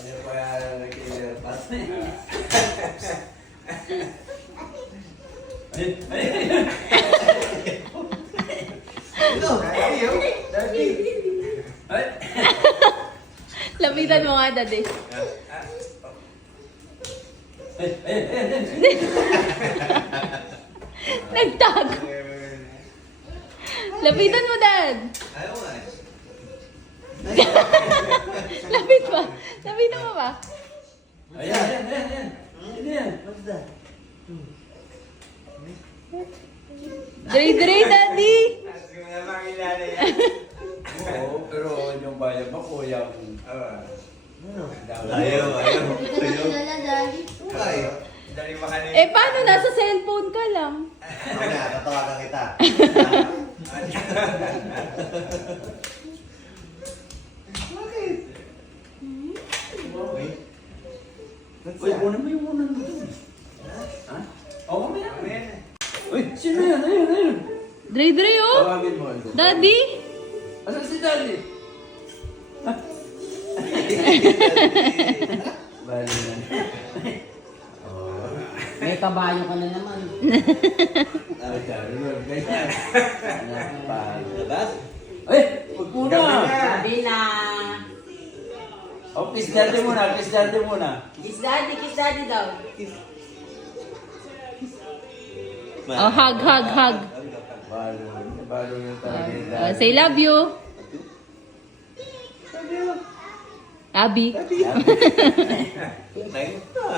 Ano pa nag-killer pass na Ito, ayaw. Daddy. Lapitan mo nga, Daddy. Nagtago. Lapitan mo, Dad. Ayaw nga eh. Lapit mo. Lapitan mo ba? Ayan. What's that? Dre, Daddy. Kasi nga makilala yan. Oo, pero yung bayan mo, kuya. Ayaw. Hindi ka na kilala, Daddy. Ayaw. Dali makanin. Eh, paano? Nasa cellphone ka lang. Ako na, tatawagan kita. Bakit? Uy, unan mo yung unan mo dun. Ha? Oo, mamaya. Uy, sino yan? Ayun. Dre, oh. Tawagin mo. Daddy. Asan si Daddy? Bali na. May kabayo ka na naman. Ay, ganyan. labas? Ay, huwag muna. Sabi na. Oh, kiss daddy muna. Kiss daddy daw. Oh, hug. Balo yung talaga yung daddy. Say love you. Abby. Nangin pa.